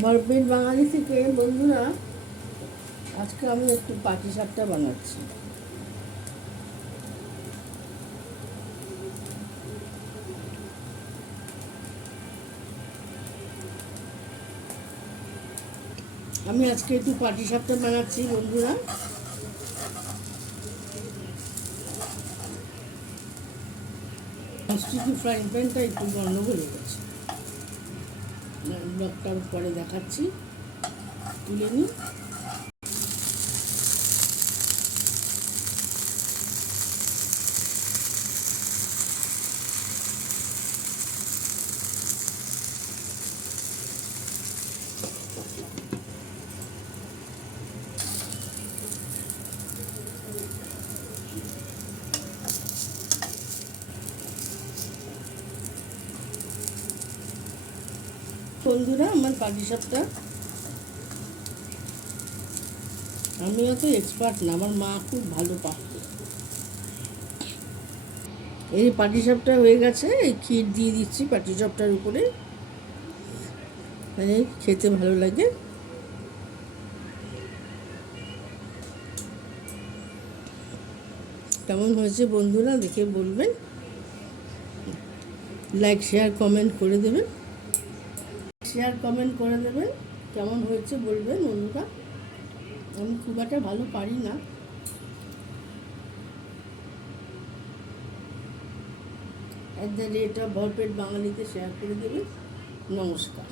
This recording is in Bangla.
ভরপেট বাঙালি থেকে বন্ধুরা, আজকে আমি একটু পাটিসাপটা বানাচ্ছি। আমি আজকে একটু পাটিসাপটা বানাচ্ছি বন্ধুরা। ননস্টিকি ফ্রাইং প্যানটা একটু গন্ডগোল হয়ে গেছে, ব্লগটার পরে দেখাচ্ছি, তুলে নিই। বন্ধুরা, আমার পাটিসাপটা আমি অত এক্সপার্ট না, আমার মা খুব ভালো পারত। এই পাটিসাপটা হয়ে গেছে, এই ক্ষীর দিয়ে দিচ্ছি পাটিসাপটার উপরে, মানে খেতে ভালো লাগে। কেমন হয়েছে বন্ধুরা দেখে বলবেন, লাইক শেয়ার কমেন্ট করে দেবেন, কেমন হয়েছে বলবেন বন্ধুরা। আমি খুব একটা ভালো পারি না। @ভরপেট বাঙালিতে শেয়ার করে দেবেন। নমস্কার।